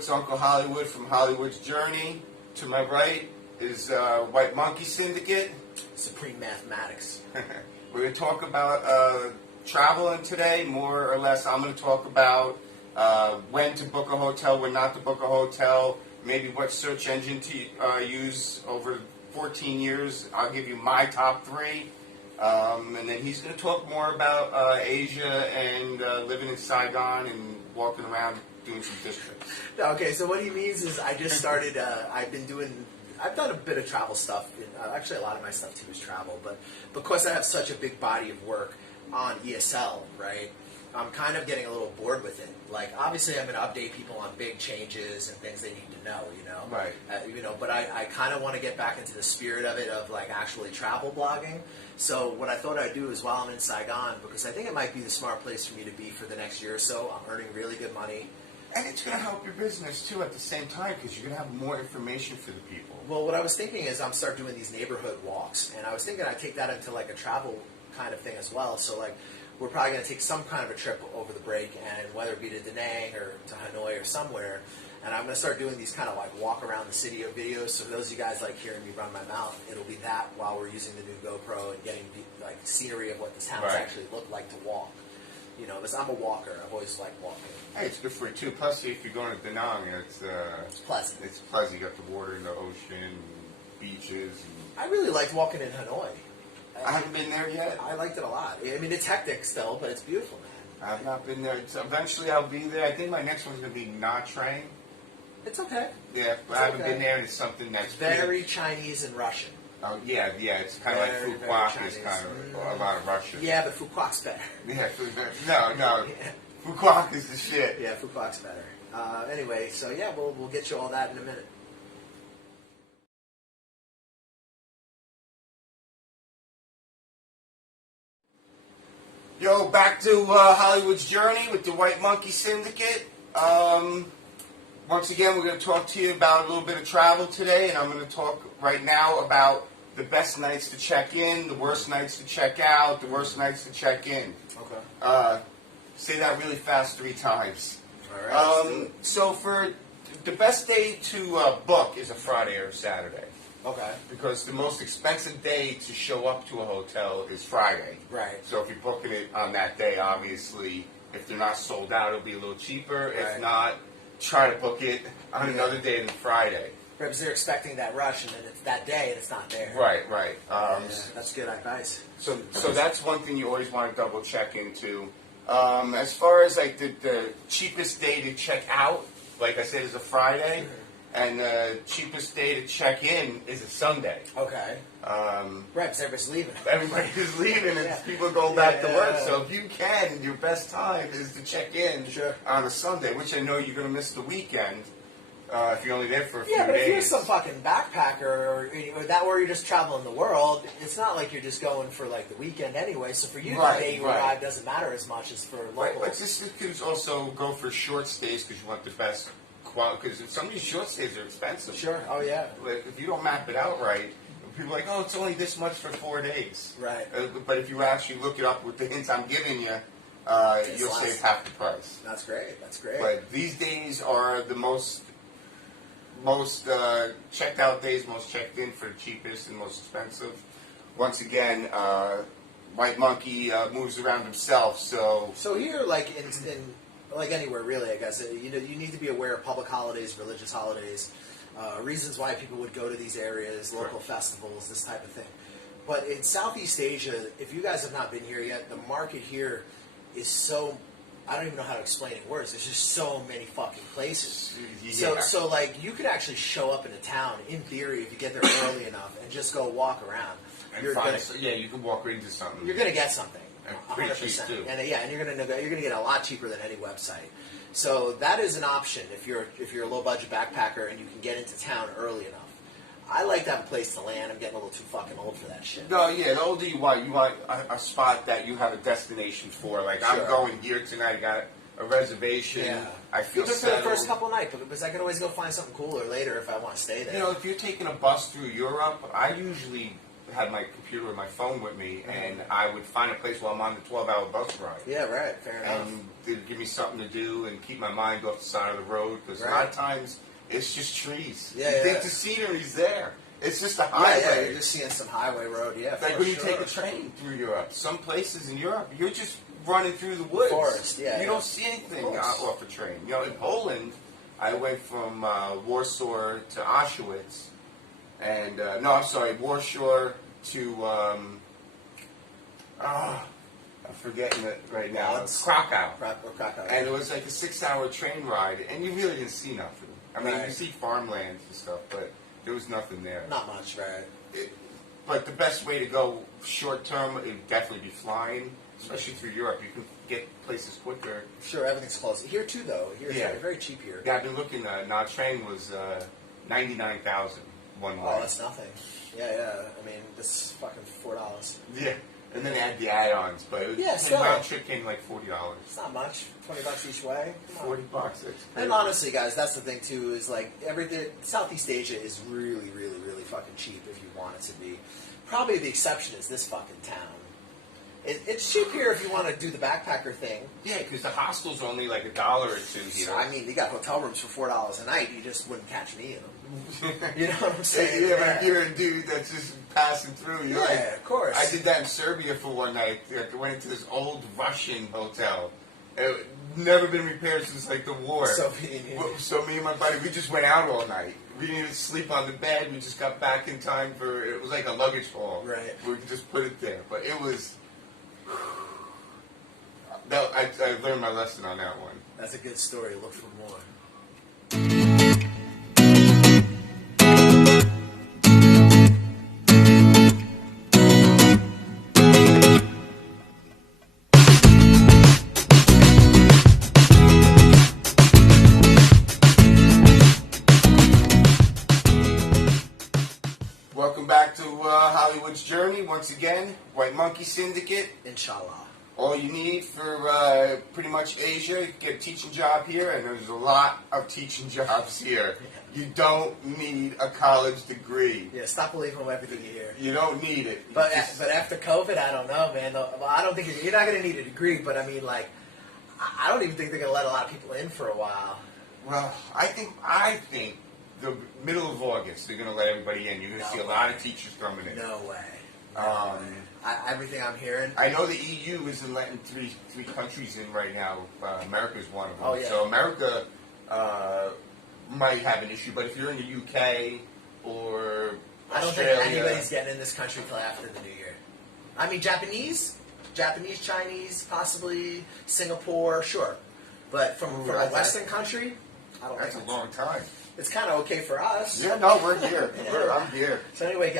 it's Uncle Hollywood from Hollywood's Journey. To my right is White Monkey Syndicate. Supreme Mathematics. We're going to talk about traveling today, more or less. I'm going to talk about when to book a hotel, when not to book a hotel, maybe what search engine to use over 14 years. I'll give you my top three. And then he's going to talk more about Asia and living in Saigon and walking around doing some districts. Okay, so what he means is I just started, I've done a bit of travel stuff. Actually, a lot of my stuff too is travel, but because I have such a big body of work on ESL, right, I'm kind of getting a little bored with it. Like, obviously, I'm going to update people on big changes and things they need to know, you know? Right. But I kind of want to get back into the spirit of it, of, like, actually travel blogging. So what I thought I'd do is while I'm in Saigon, because I think it might be the smart place for me to be for the next year or so. I'm earning really good money. And it's going to help your business, too, at the same time, because you're going to have more information for the people. Well, what I was thinking is I'm start doing these neighborhood walks, and I was thinking I'd take that into, like, a travel kind of thing as well. So, like, we're probably going to take some kind of a trip over the break, and whether it be to Da Nang or to Hanoi or somewhere, and I'm going to start doing these kind of, like, walk around the city videos. So for those of you guys like hearing me run my mouth, it'll be that while we're using the new GoPro and getting, like, scenery of what the towns actually look like to walk. You know, because I'm a walker. I've always liked walking. Hey, it's good for you, too. Plus, if you're going to Da Nang, it's pleasant. It's pleasant. You got the water and the ocean, beaches. I really liked walking in Hanoi. I haven't been there yet. I liked it a lot. I mean, it's hectic still, but it's beautiful, man. I've not been there. Eventually, I'll be there. I think my next one's going to be Nha Trang. It's okay. Yeah, but I haven't been there, and it's something that's very Chinese and Russian. Oh, yeah. It's kind of like Phu Quoc is kind of a lot of Russian. Yeah, but Phu Quoc's better. Yeah, no. Phu Quoc is the shit. Yeah, Phu Quoc's better. Anyway, so yeah, we'll get you all that in a minute. Yo, back to Hollywood's Journey with the White Monkey Syndicate. Once again, we're going to talk to you about a little bit of travel today, and I'm going to talk right now about the best nights to check in, the worst nights to check out, the worst nights to check in. Okay. Say that really fast 3 times. All right. So for the best day to book is a Friday or a Saturday. Okay. Because the most expensive day to show up to a hotel is Friday. Right. So if you're booking it on that day, obviously, if they're not sold out, it'll be a little cheaper. Right. If not, try to book it on another day than Friday. Right, because they're expecting that rush, and then it's that day, and it's not there. Right. That's good advice. So that's one thing you always want to double check into. As far as like the cheapest day to check out, like I said, is a Friday. Mm-hmm. And the cheapest day to check in is a Sunday. Okay. Right, because everybody's leaving. Everybody is leaving, and people are going back to work. So if you can, your best time is to check in on a Sunday, which I know you're going to miss the weekend if you're only there for a few days. Yeah, but if you're some fucking backpacker or you're just traveling the world, it's not like you're just going for like the weekend anyway. So for you, the day you arrive doesn't matter as much as for locals. Right, but this could also go for short stays because you want the best. Because some of these short stays are expensive. Sure. Oh, yeah. Like, if you don't map it out right, people are like, oh, it's only this much for 4 days. Right. But if you actually look it up with the hints I'm giving you, you'll save half the price. That's great. But these days are the most checked out days, most checked in for the cheapest and most expensive. Once again, White Monkey moves around himself, so here, like in like anywhere really, I guess you need to be aware of public holidays, religious holidays, reasons why people would go to these areas, local festivals, this type of thing. But in Southeast Asia, if you guys have not been here yet, the market here is so, I don't even know how to explain it in words. There's just so many fucking places. Yeah. So like you could actually show up in a town in theory if you get there early enough and just go walk around. You can walk right into something. You're gonna get something. Pretty cheap too. And you're gonna get a lot cheaper than any website. So that is an option if you're a low budget backpacker and you can get into town early enough. I like to have a place to land. I'm getting a little too fucking old for that shit. No, yeah, the older you want a spot that you have a destination for. Like I'm going here tonight. I got a reservation. Yeah. I feel just for the first couple of nights, because I can always go find something cooler later if I want to stay there. You know, if you're taking a bus through Europe, I usually had my computer or my phone with me, and I would find a place while I'm on the 12-hour bus ride. Yeah, right. Fair enough. And they'd give me something to do and keep my mind off the side of the road, because a lot of times it's just trees. Yeah, you think the scenery's there. It's just a highway. Yeah, you're just seeing some highway road. Yeah, like when you take a train through Europe. Some places in Europe, you're just running through the woods. Forest, yeah. You don't see anything off a train. You know, in Poland, I went from Warsaw to Auschwitz, and no, I'm sorry, Warsaw to I'm forgetting it right now. Krakow. Krakow. And it was like a 6-hour train ride, and you really didn't see nothing. I mean, Right. you see farmlands and stuff, but there was nothing there. Not much, right? But the best way to go short term would definitely be flying, especially through Europe. You can get places quicker. Sure, everything's close. Here too, though. Here's very cheap here. Yeah, I've been looking. Now, train was 99,000 one way. Oh, that's nothing. Yeah. I mean, this is fucking $4. Yeah, and then add the add-ons, but it was, still. round trip came like $40. It's not much. $20 each way. Come on. $40. And honestly, guys, that's the thing too. Is like Southeast Asia is really, really, really fucking cheap if you want it to be. Probably the exception is this fucking town. It's cheap here if you want to do the backpacker thing. Yeah, because the hostel's only like $1 or $2 here. So, I mean, you got hotel rooms for $4 a night. You just wouldn't catch me in them. You know what I'm saying? Yeah, you're a dude that's just passing through. You're like, of course. I did that in Serbia for one night. I went into this old Russian hotel. It never been repaired since like the war. So me and my buddy, we just went out all night. We didn't even sleep on the bed. We just got back in time for, it was like a luggage haul. Right. We could just put it there. But it was, I learned my lesson on that one. That's a good story. Look for more. Welcome back to Hollywood's Journey. Once again, White Monkey Syndicate. Inshallah. All you need for pretty much Asia, you can get a teaching job here, and there's a lot of teaching jobs here. You don't need a college degree. Yeah, stop believing everything you hear. You don't need it. But after COVID, I don't know, man. Well, I don't think you're not going to need a degree, but I mean, like, I don't even think they're going to let a lot of people in for a while. Well, I think the middle of August they're going to let everybody in. You're going to see a lot of teachers coming in. No way. Everything I'm hearing. I know the EU isn't letting three countries in right now. America's one of them. Oh, yeah. So America might have an issue, but if you're in the UK or I don't Australia, think anybody's getting in this country until after the new year. I mean, Japanese, Chinese, possibly Singapore, sure. But from a Western country, I don't think that's a long time. It's kind of okay for us. Yeah, no, we're here. I'm here. So anyway,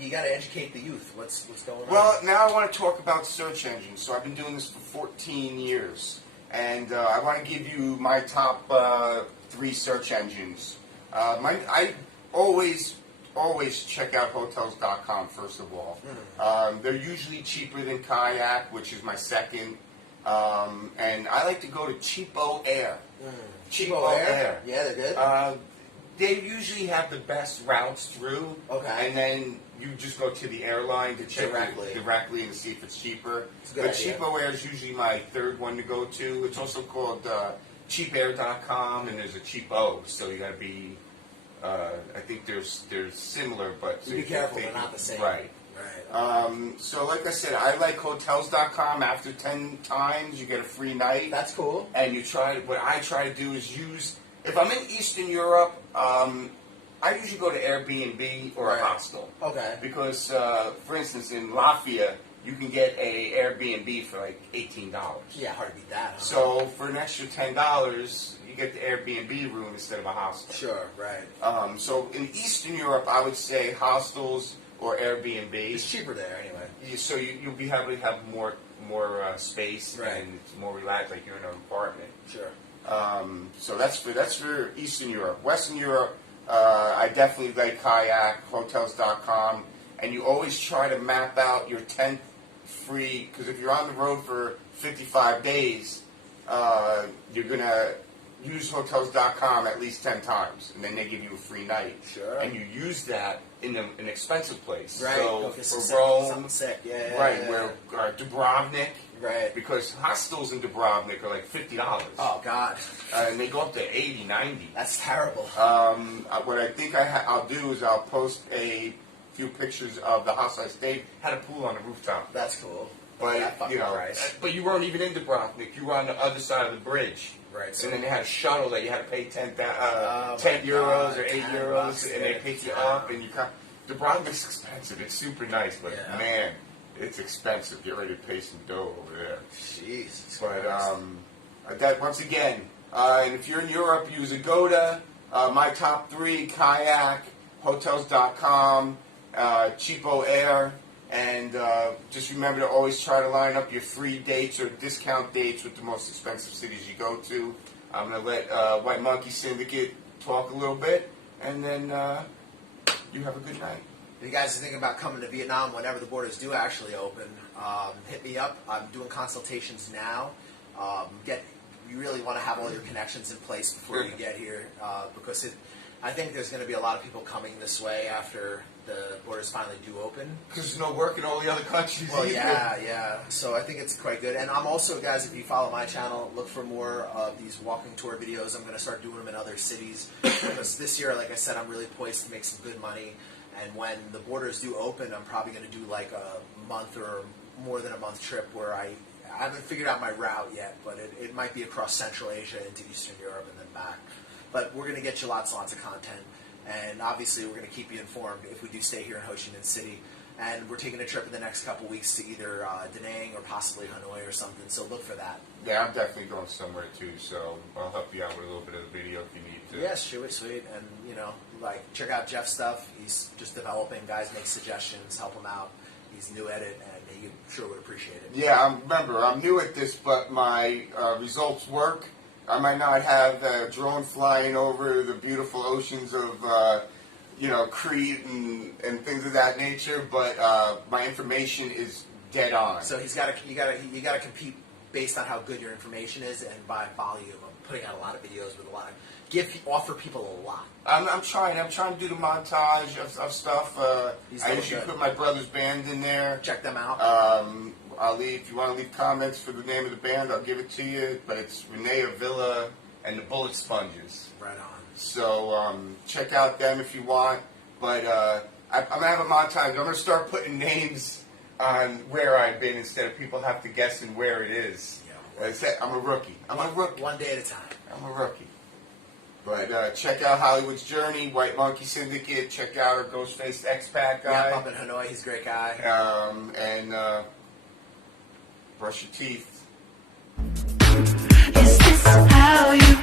you got to educate the youth. What's going on? Well, now I want to talk about search engines. So I've been doing this for 14 years, and I want to give you my top 3 search engines. I always check out hotels.com first of all. They're usually cheaper than Kayak, which is my second, and I like to go to Cheapo Air. Cheapo Air? Yeah, they're good. They usually have the best routes through. Okay. And then you just go to the airline to check directly and see if it's cheaper. But Cheapo Air is usually my third one to go to. It's also called cheapair.com, and there's a Cheapo. So you got to be. I think they're similar, but be careful, they're not the same. Right. So like I said, I like hotels.com. After 10 times, you get a free night. That's cool. And what I try to do is if I'm in Eastern Europe, I usually go to Airbnb or a hostel. Okay. Because, for instance, in Latvia, you can get a Airbnb for like $18. Yeah, hard to beat that. Huh? So for an extra $10, you get the Airbnb room instead of a hostel. Sure, right. So in Eastern Europe, I would say hostels or Airbnb. It's cheaper there anyway. So you'll be able to have more space and it's more relaxed, like you're in an apartment. Sure. So that's for Eastern Europe. Western Europe, I definitely like Kayak, hotels.com, and you always try to map out your 10th free, because if you're on the road for 55 days, you're use hotels.com at least 10 times, and then they give you a free night. Sure. And you use that in an expensive place. Right. So Okay, for Rome, something sick. Yeah. right, yeah, where Dubrovnik, right. because hostels in Dubrovnik are like $50. Oh God. And they go up to 80, 90. That's terrible. What I think I'll do is I'll post a few pictures of the house I stayed. Had a pool on the rooftop. That's cool. But That fucking price. but you weren't even in Dubrovnik. You were on the other side of the bridge. Right. And then they had a shuttle that you had to pay 10 Oh, euros God, or 8 $10, euros, and they yeah. pick you up. And you come. Dubrovnik's expensive. It's super nice, but Yeah. man, it's expensive. Get ready to pay some dough over there. Jesus. But Christ. that once again, and if you're in Europe, use Agoda. My top 3: Kayak, Hotels.com, Cheapo Air. And just remember to always try to line up your free dates or discount dates with the most expensive cities you go to. I'm going to let White Monkey Syndicate talk a little bit, and then you have a good night. If you guys are thinking about coming to Vietnam whenever the borders do actually open, hit me up. I'm doing consultations now. You really want to have all your connections in place before you get here, because I think there's going to be a lot of people coming this way after the borders finally do open. Because there's no work in all the other countries. Well, either. yeah. So I think it's quite good. And I'm also, guys, if you follow my channel, look for more of these walking tour videos. I'm going to start doing them in other cities. Because this year, like I said, I'm really poised to make some good money. And when the borders do open, I'm probably going to do like a month or more than a month trip where I haven't figured out my route yet, but it might be across Central Asia into Eastern Europe and then back. But we're going to get you lots and lots of content. And obviously, we're going to keep you informed if we do stay here in Ho Chi Minh City. And we're taking a trip in the next couple weeks to either Da Nang or possibly Hanoi or something. So look for that. Yeah, I'm definitely going somewhere too, so I'll help you out with a little bit of the video if you need to. Yes, sweet. And, check out Jeff's stuff. He's just developing. Guys make suggestions, help him out. He's new at it, and he sure would appreciate it. Yeah, remember, I'm new at this, but my results work. I might not have a drone flying over the beautiful oceans of, Crete and things of that nature, but my information is dead on. So you got to compete based on how good your information is and by volume. I'm putting out a lot of videos with a lot. Offer people a lot. I'm trying to do the montage of stuff. I usually good. put my brother's band in there. Check them out. If you want to leave comments for the name of the band, I'll give it to you. But it's Renee Avila and the Bullet Sponges. Right on. So check out them if you want. But I'm going to have a montage. I'm going to start putting names on where I've been instead of people have to guess in where it is. Yeah. I'm a rookie. One day at a time. I'm a rookie. But check out Hollywood's Journey, White Monkey Syndicate. Check out our Ghostface expat guy. Yeah, up in Hanoi. He's a great guy. And brush your teeth. Is this how you